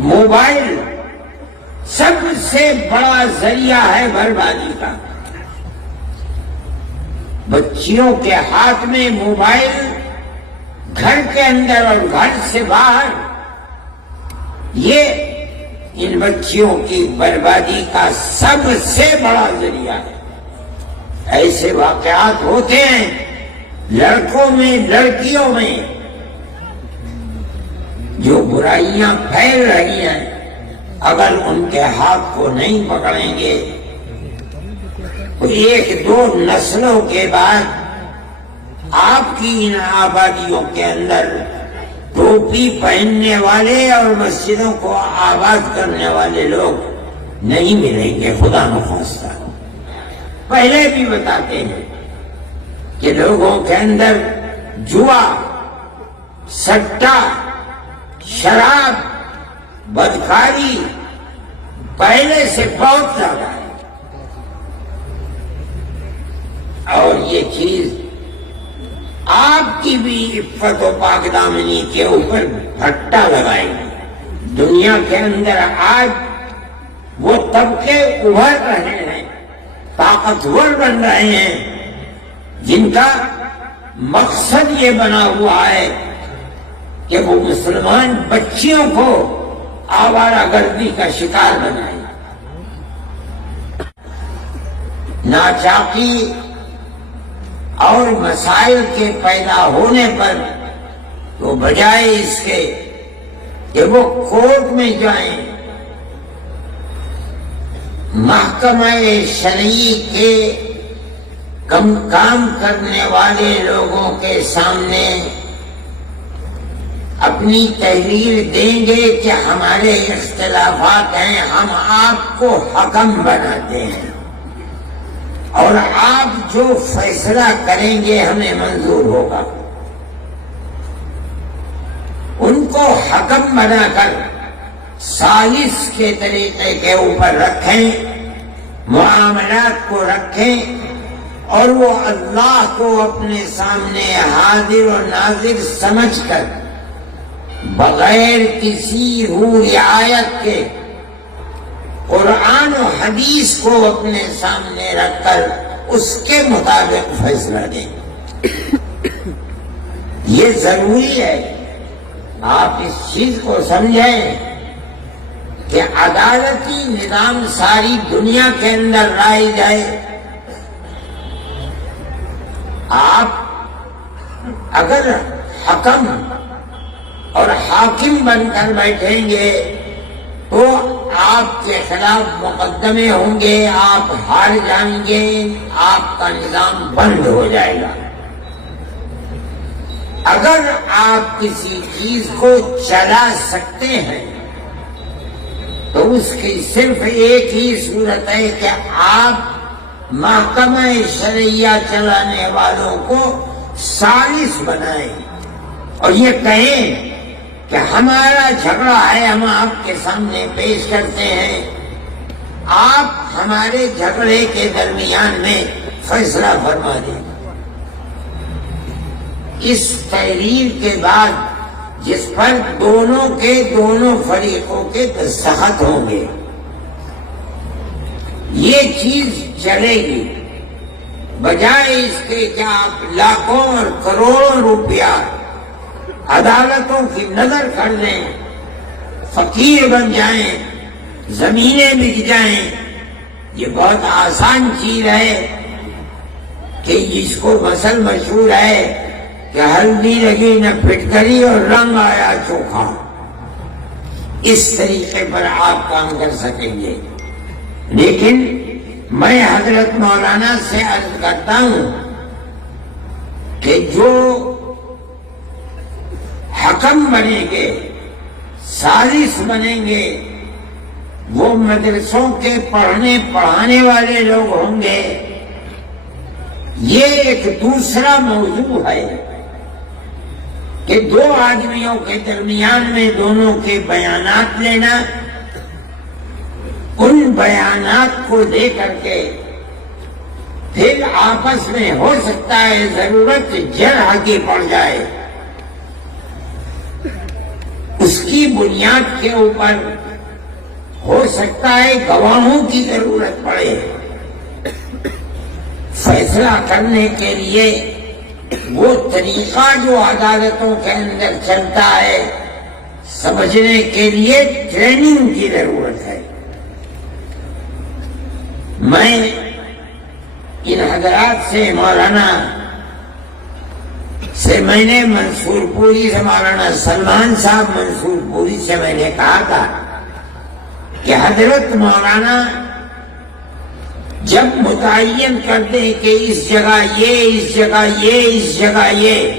Mobile سب سے بڑا ذریعہ ہے بربادی کا. بچیوں کے ہاتھ میں موبائل، گھر کے اندر اور گھر سے باہر، یہ ان بچیوں کی بربادی کا سب سے بڑا ذریعہ ہے. ایسے واقعات ہوتے ہیں لڑکوں میں، لڑکیوں میں، جو برائیاں پھیل رہی ہیں، اگر ان کے ہاتھ کو نہیں پکڑیں گے تو ایک دو نسلوں کے بعد آپ کی ان آبادیوں کے اندر ٹوپی پہننے والے اور مسجدوں کو آباد کرنے والے لوگ نہیں ملیں گے، خدا نخواستہ. پہلے بھی بتاتے ہیں کہ لوگوں کے اندر جوا، سٹا، شراب، بدکاری پہلے سے بہت زیادہ ہے، اور یہ چیز آپ کی بھی عفت و پاک دامنی کے اوپر پھٹا لگائے گی. دنیا کے اندر آج وہ طبقے ابھر رہے ہیں، طاقتور بن رہے ہیں، جن کا مقصد یہ بنا ہوا ہے کہ وہ مسلمان بچیوں کو آوارہ گردی کا شکار بنائیں. ناچاقی اور مسائل کے پیدا ہونے پر تو بجائے اس کے کہ وہ کورٹ میں جائیں، محکمہ شرعی کے کام کرنے والے لوگوں کے سامنے اپنی تحریر دیں گے کہ ہمارے اختلافات ہیں، ہم آپ کو حکم بناتے ہیں اور آپ جو فیصلہ کریں گے ہمیں منظور ہوگا. ان کو حکم بنا کر سالس کے طریقے کے اوپر رکھیں، معاملات کو رکھیں، اور وہ اللہ کو اپنے سامنے حاضر و ناظر سمجھ کر بغیر کسی روح رعایت کے قرآن و حدیث کو اپنے سامنے رکھ کر اس کے مطابق فیصلہ دیں. یہ ضروری ہے آپ اس چیز کو سمجھیں کہ عدالتی نظام ساری دنیا کے اندر لائے جائے. آپ اگر حکم اور حاکم بن کر بیٹھیں گے تو آپ کے خلاف مقدمے ہوں گے، آپ ہار جائیں گے، آپ کا نظام بند ہو جائے گا. اگر آپ کسی چیز کو چلا سکتے ہیں تو اس کی صرف ایک ہی صورت ہے کہ آپ محکمہ شرعیہ چلانے والوں کو سالس بنائیں اور یہ کہیں کہ ہمارا جھگڑا ہے، ہم آپ کے سامنے پیش کرتے ہیں، آپ ہمارے جھگڑے کے درمیان میں فیصلہ فرما دیں. اس تحریر کے بعد جس پر دونوں فریقوں کے دستخط ہوں گے، یہ چیز چلے گی. بجائے اس کے کہ آپ لاکھوں اور کروڑوں روپیہ عدالتوں کی نظر کر لیں، فقیر بن جائیں، زمینیں بک جائیں. یہ بہت آسان چیز ہے کہ جس کو مثل مشہور ہے کہ ہلدی لگی نہ پھٹکری اور رنگ آیا چوکھا. اس طریقے پر آپ کام کر سکیں گے. لیکن میں حضرت مولانا سے عرض کرتا ہوں کہ جو حکم بنیں گے، سالس بنیں گے، وہ مدرسوں کے پڑھانے والے لوگ ہوں گے. یہ ایک دوسرا موضوع ہے کہ دو آدمیوں کے درمیان میں دونوں کے بیانات لینا، ان بیانات کو دے کر کے پھر آپس میں ہو سکتا ہے ضرورت جرح کی پڑ جائے، اس کی بنیاد کے اوپر ہو سکتا ہے گواہوں کی ضرورت پڑے، فیصلہ کرنے کے لیے وہ طریقہ جو عدالتوں کے اندر چلتا ہے سمجھنے کے لیے ٹریننگ کی ضرورت ہے۔ میں ان حضرات سے مولانا سے میں نے منصور پوری سے مولانا سلمان صاحب منصور پوری سے میں نے کہا تھا کہ حضرت مولانا جب متعین کر دیں کہ اس جگہ یہ، اس جگہ یہ، اس جگہ یہ،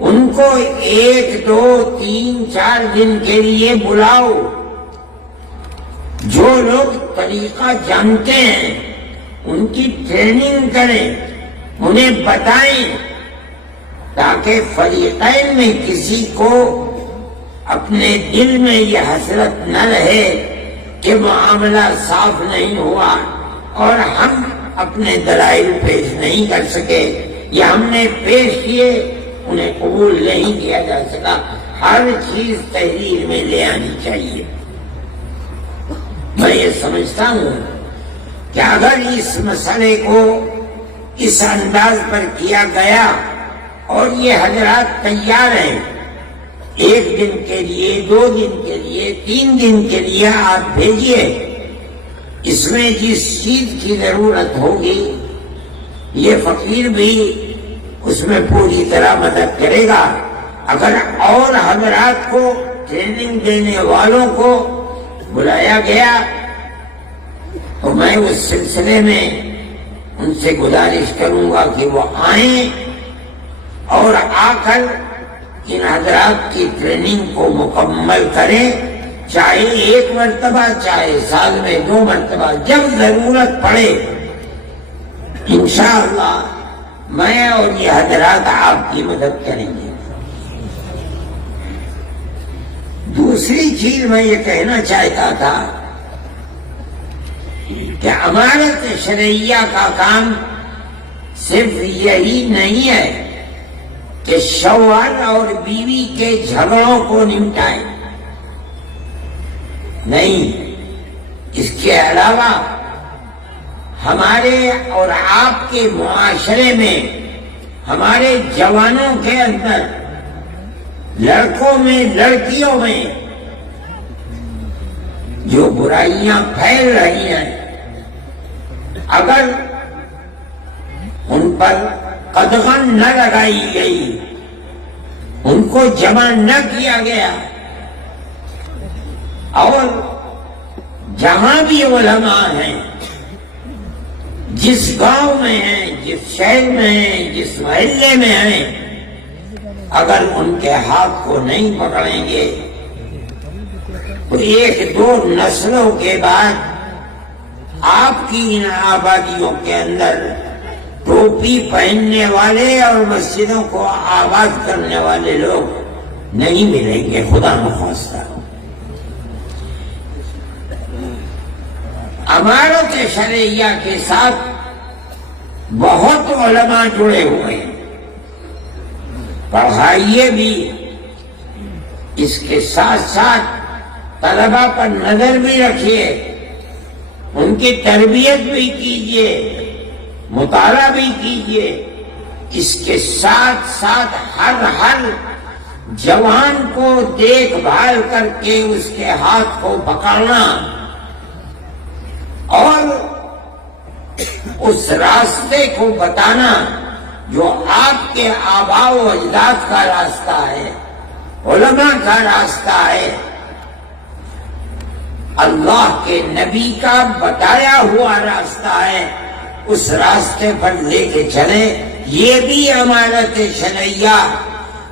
ان کو 1 2 3 4 دن کے لیے بلاؤ، جو لوگ طریقہ جانتے ہیں ان کی ٹریننگ کریں، انہیں بتائیں، تاکہ فریقین میں کسی کو اپنے دل میں یہ حسرت نہ رہے کہ معاملہ صاف نہیں ہوا اور ہم اپنے دلائل پیش نہیں کر سکے، یا ہم نے پیش کیے انہیں قبول نہیں کیا جا سکا۔ ہر چیز تحریر میں لے آنی چاہیے۔ میں یہ سمجھتا ہوں کہ اگر اس مسئلے کو اس انداز پر کیا گیا اور یہ حضرات تیار ہیں، 1 دن کے لیے، 2 دن کے لیے، 3 دن کے لیے آپ بھیجیے، اس میں جس چیز کی ضرورت ہوگی یہ فقیر بھی اس میں پوری طرح مدد کرے گا۔ اگر اور حضرات کو ٹریننگ دینے والوں کو بلایا گیا تو میں اس سلسلے میں ان سے گزارش کروں گا کہ وہ آئیں اور آ کر ان حضرات کی ٹریننگ کو مکمل کریں، چاہے 1 مرتبہ، چاہے سال میں 2 مرتبہ، جب ضرورت پڑے انشاءاللہ میں اور یہ حضرات آپ کی مدد کریں گے۔ دوسری چیز میں یہ کہنا چاہتا تھا کہ امانت شرعیہ کا کام صرف یہی نہیں ہے کہ شوہر اور بیوی کے جھگڑوں کو نمٹائیں، نہیں، اس کے علاوہ ہمارے اور آپ کے معاشرے میں، ہمارے جوانوں کے اندر، لڑکوں میں، لڑکیوں میں جو برائیاں پھیل رہی ہیں، اگر ان پر قدغن نہ لگائی گئی، ان کو جمع نہ کیا گیا، اور جہاں بھی علماء ہیں، جس گاؤں میں ہیں، جس شہر میں ہیں، جس محلے میں ہیں، اگر ان کے ہاتھ کو نہیں پکڑیں گے تو 1 2 نسلوں کے بعد آپ کی ان آبادیوں کے اندر ٹوپی پہننے والے اور مسجدوں کو آباد کرنے والے لوگ نہیں ملیں گے، خدا نخواستہ۔ امانت شرعیہ کے ساتھ بہت علماء جڑے ہوئے ہیں، پڑھائیے بھی، اس کے ساتھ ساتھ طلباء پر نظر بھی رکھیے، ان کی تربیت بھی کیجیے، مطالعہ بھی کیجیے، اس کے ساتھ ساتھ ہر جوان کو دیکھ بھال کر کے اس کے ہاتھ کو پکڑنا اور اس راستے کو بتانا جو آپ کے آباء و اجداد کا راستہ ہے، علماء کا راستہ ہے، اللہ کے نبی کا بتایا ہوا راستہ ہے، اس راستے پر لے کے چلے۔ یہ بھی امانت شرعیہ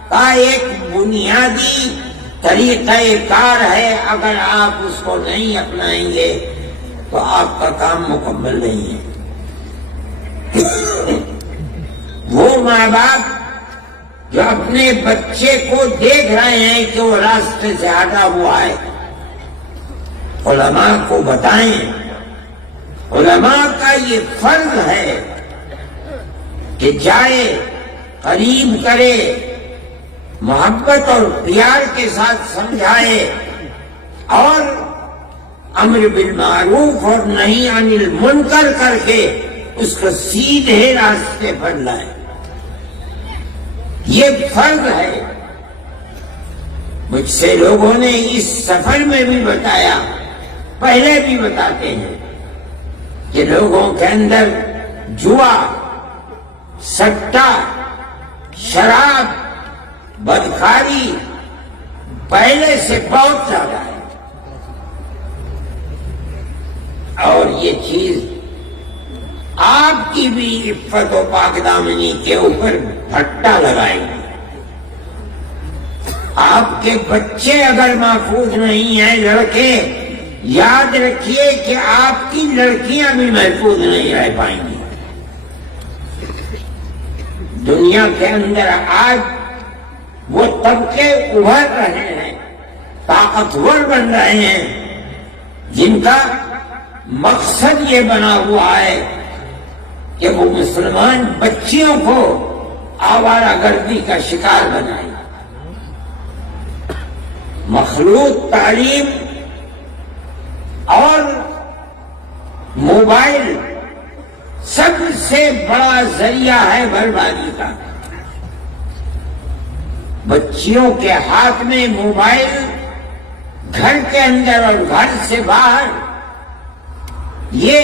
کا ایک بنیادی طریقہ کار ہے، اگر آپ اس کو نہیں اپنائیں گے تو آپ کا کام مکمل نہیں ہے۔ وہ ماں باپ جو اپنے بچے کو دیکھ رہے ہیں کہ وہ راستے سے ہٹا ہوا ہے، علماء کو بتائیں۔ علماء کا یہ فرض ہے کہ جائے، قریب کرے، محبت اور پیار کے ساتھ سمجھائے اور امر بالمعروف اور نہی عن المنکر کر کے اس کو سیدھے راستے پر لائے. یہ فرض ہے. مجھ سے لوگوں نے اس سفر میں بھی بتایا، پہلے بھی بتاتے ہیں کہ لوگوں کے اندر جوا، سٹا، شراب، بدکاری پہلے سے بہت زیادہ ہے، اور یہ چیز آپ کی بھی عفت و پاک دامنی کے اوپر پھٹا لگائے گی. آپ کے بچے اگر محفوظ نہیں ہیں لڑکے، یاد رکھیے کہ آپ کی لڑکیاں بھی محفوظ نہیں رہ پائیں گی. دنیا کے اندر آج وہ طبقے ابھر رہے ہیں، طاقتور بن رہے ہیں، جن کا مقصد یہ بنا ہوا ہے کہ وہ مسلمان بچیوں کو آوارہ گردی کا شکار بنائیں. مخلوط تعلیم اور موبائل سب سے بڑا ذریعہ ہے بربادی کا. بچیوں کے ہاتھ میں موبائل، گھر کے اندر اور گھر سے باہر، یہ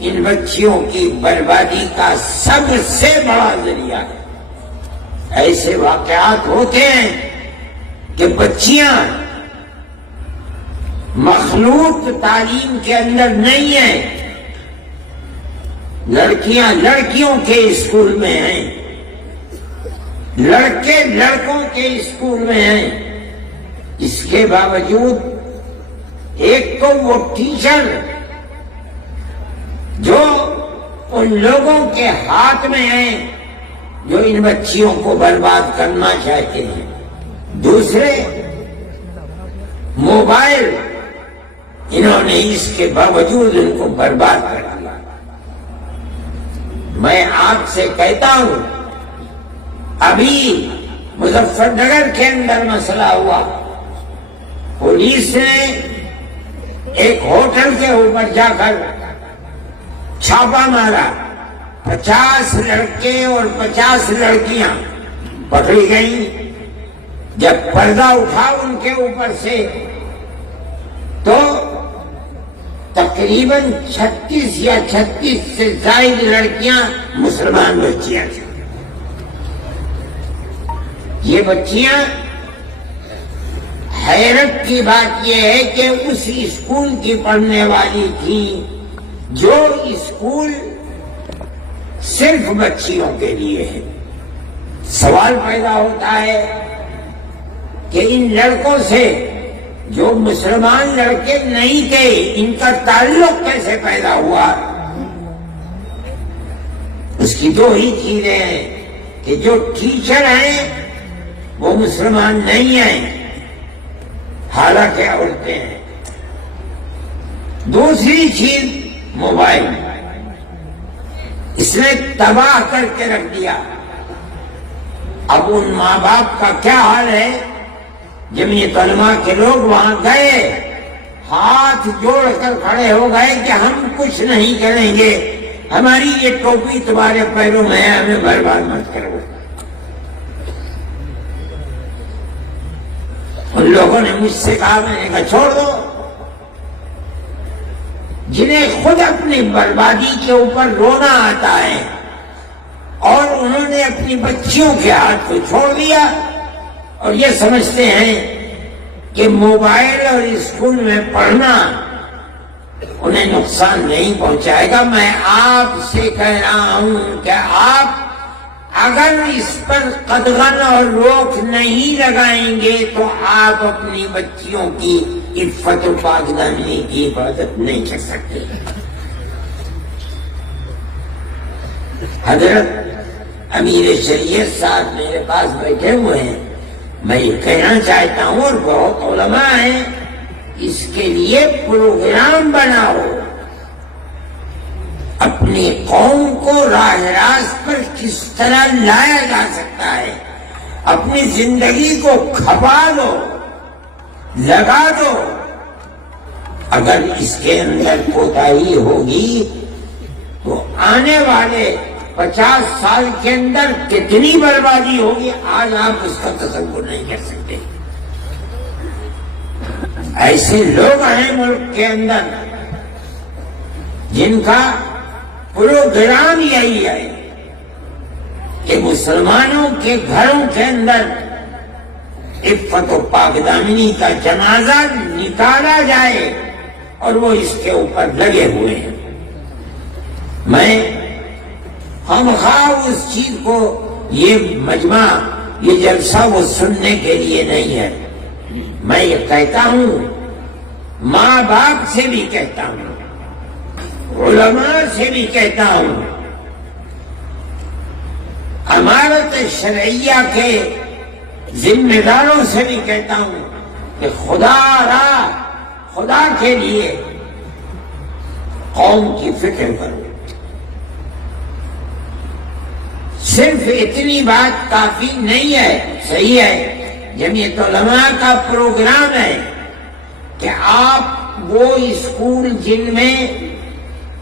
ان بچیوں کی بربادی کا سب سے بڑا ذریعہ ہے. ایسے واقعات ہوتے ہیں کہ بچیاں مخلوط تعلیم کے اندر نہیں ہیں، لڑکیاں لڑکیوں کے اسکول میں ہیں، لڑکے لڑکوں کے اسکول میں ہیں. اس کے باوجود ایک تو وہ ٹیچر جو ان لوگوں کے ہاتھ میں ہیں جو ان بچیوں کو برباد کرنا چاہتے ہیں، دوسرے موبائل، انہوں نے اس کے باوجود ان کو برباد کر دیا. میں آپ سے کہتا ہوں، ابھی مظفر نگر کے اندر مسئلہ ہوا، پولیس نے ایک ہوٹل کے اوپر جا کر چھاپا مارا، 50 لڑکے اور 50 لڑکیاں پکڑی گئیں. جب پردہ اٹھا ان کے اوپر سے تو تقریباً 36 یا 36 سے زائد لڑکیاں مسلمان بچیاں تھیں. یہ بچیاں، حیرت کی بات یہ ہے کہ اس اسکول کی پڑھنے والی تھیں جو اسکول صرف بچیوں کے لیے ہے. سوال پیدا ہوتا ہے کہ ان لڑکوں سے جو مسلمان لڑکے نہیں تھے، ان کا تعلق کیسے پیدا ہوا؟ اس کی دو ہی چیزیں ہیں کہ جو ٹیچر ہیں وہ مسلمان نہیں ہیں، حالانکہ عورتیں ہیں. دوسری چیز موبائل، اس نے تباہ کر کے رکھ دیا. اب ان ماں باپ کا کیا حال ہے؟ جمعیت علماء کے لوگ وہاں گئے، ہاتھ جوڑ کر کھڑے ہو گئے کہ ہم کچھ نہیں کریں گے، ہماری یہ ٹوپی تمہارے پیروں میں ہے، ہمیں برباد مت کرو. ان لوگوں نے مجھ سے کہا، میں نے کہا چھوڑ دو. جنہیں خود اپنی بربادی کے اوپر رونا آتا ہے اور انہوں نے اپنی بچیوں کے ہاتھ کو چھوڑ دیا اور یہ سمجھتے ہیں کہ موبائل اور اسکول میں پڑھنا انہیں نقصان نہیں پہنچائے گا. میں آپ سے کہہ رہا ہوں کہ آپ اگر اس پر قدغن اور روک نہیں لگائیں گے تو آپ اپنی بچیوں کی عفت و پاکدامنی کی حفاظت نہیں کر سکتے. حضرت امیر شریعت صاحب میرے پاس بیٹھے ہوئے ہیں. میں یہ کہنا چاہتا ہوں، اور بہت علماء ہیں، اس کے لیے پروگرام بناؤ. اپنی قوم کو راہ راست پر کس طرح لایا جا سکتا ہے، اپنی زندگی کو کھپا دو، لگا دو. اگر اس کے اندر کوتاہی ہوگی تو آنے والے 50 سال کے اندر کتنی بربادی ہوگی آج آپ اس کا تصور نہیں کر سکتے. ایسے لوگ ہیں ملک کے اندر جن کا پروگرام یہی ہے کہ مسلمانوں کے گھروں کے اندر عفت و پاک دامنی کا جنازہ نکالا جائے اور وہ اس کے اوپر لگے ہوئے ہیں. میں خواہ اس چیز کو، یہ مجمع، یہ جلسہ وہ سننے کے لیے نہیں ہے. میں یہ کہتا ہوں، ماں باپ سے بھی کہتا ہوں، علماء سے بھی کہتا ہوں، امارت شرعیہ کے ذمہ داروں سے بھی کہتا ہوں کہ خدا کے لیے قوم کی فکر کرو. صرف اتنی بات کافی نہیں ہے. صحیح ہے، جمعیت علماء کا پروگرام ہے کہ آپ وہ اسکول جن میں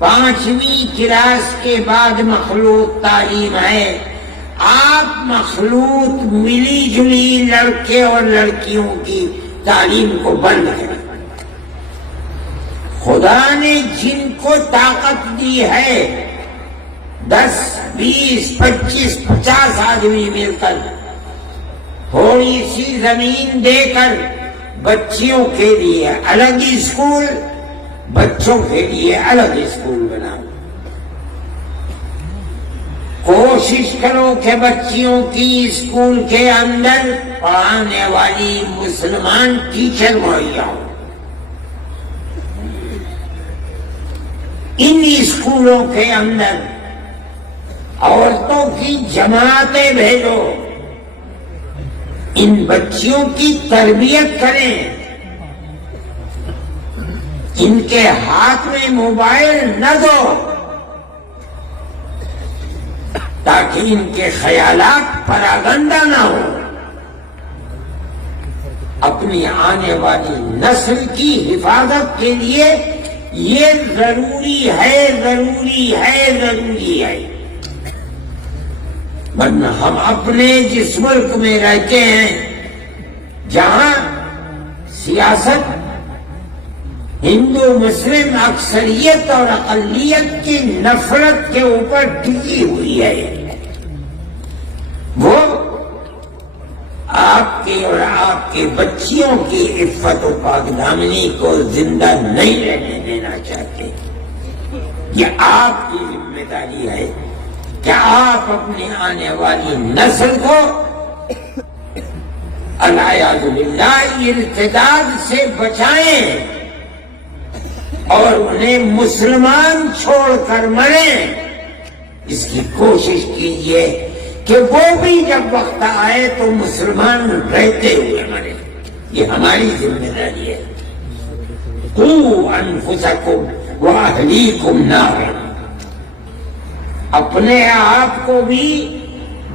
5ویں کلاس کے بعد مخلوط تعلیم ہے، آپ مخلوط ملی جلی لڑکے اور لڑکیوں کی تعلیم کو بند کریں. خدا نے جن کو طاقت دی ہے 10 20 25 50 آدمی مل کر تھوڑی سی زمین دے کر بچیوں کے لیے الگ اسکول، بچوں کے لیے الگ اسکول بناؤ. کوشش کرو کہ بچیوں کی اسکول کے اندر پڑھانے والی مسلمان ٹیچر مہیا ہو. ان اسکولوں کے اندر عورتوں کی جماعتیں بھیجو، ان بچیوں کی تربیت کریں. ان کے ہاتھ میں موبائل نہ دو تاکہ ان کے خیالات پراگندہ نہ ہو. اپنی آنے والی نسل کی حفاظت کے لیے یہ ضروری ہے. ورنہ ہم اپنے جس ملک میں رہتے ہیں جہاں سیاست ہندو مسلم اکثریت اور اقلیت کی نفرت کے اوپر ٹکی ہوئی ہے، وہ آپ کی اور آپ کے بچیوں کی عفت و پاک دامنی کو زندہ نہیں رہنے دینا چاہتے. یہ آپ کی ذمہ داری ہے کہ آپ اپنی آنے والی نسل کو العیاذ باللہ ارتداد سے بچائیں اور انہیں مسلمان چھوڑ کر مریں. اس کی کوشش کیجیے کہ وہ بھی جب وقت آئے تو مسلمان رہتے ہوئے مرے. یہ ہماری ذمہ داری ہے. قوا انفسکم واہلیکم نارا، اپنے آپ کو بھی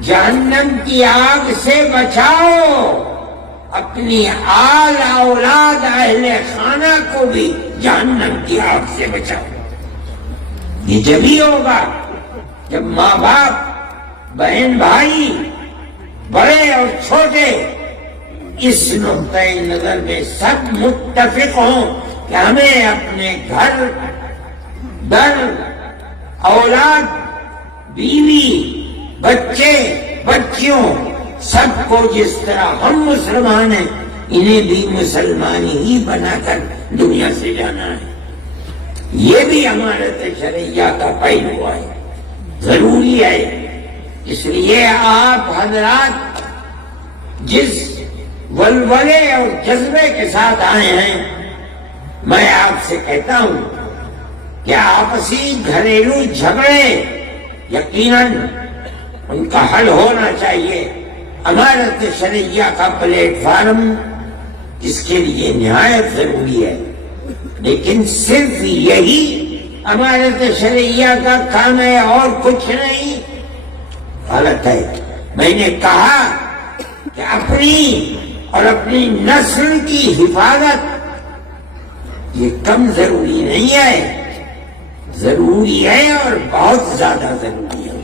جہنم کی آگ سے بچاؤ، اپنی آل اولاد اہل خانہ کو بھی جہنم کی آگ سے بچاؤ. یہ جبھی ہوگا جب ماں باپ، بہن بھائی، بڑے اور چھوٹے اس نقطۂ نظر میں سب متفق ہوں کہ ہمیں اپنے گھر در، اولاد، بیوی، بچے، بچیوں سب کو جس طرح ہم مسلمان ہیں انہیں بھی مسلمان ہی بنا کر دنیا سے جانا ہے. یہ بھی امارت شرعیہ کا پہلو ہے، ضروری ہے. اس لیے آپ حضرات جس ولولے اور جذبے کے ساتھ آئے ہیں، میں آپ سے کہتا ہوں کہ آپسی گھریلو جھگڑے یقیناً ان کا حل ہونا چاہیے. امارت شرعیہ کا پلیٹ فارم اس کے لیے نہایت ضروری ہے، لیکن صرف یہی امارت شرعیہ کا کام ہے اور کچھ نہیں. غلط ہے. میں نے کہا کہ اپنی اور اپنی نسل کی حفاظت یہ کم ضروری نہیں ہے، ضروری ہے اور بہت زیادہ ضروری ہے۔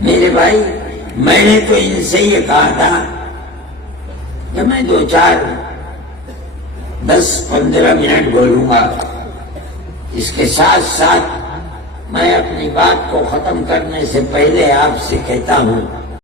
میرے بھائی، میں نے تو ان سے یہ کہا تھا کہ میں 10-15 منٹ بولوں گا، اس کے ساتھ ساتھ میں اپنی بات کو ختم کرنے سے پہلے آپ سے کہتا ہوں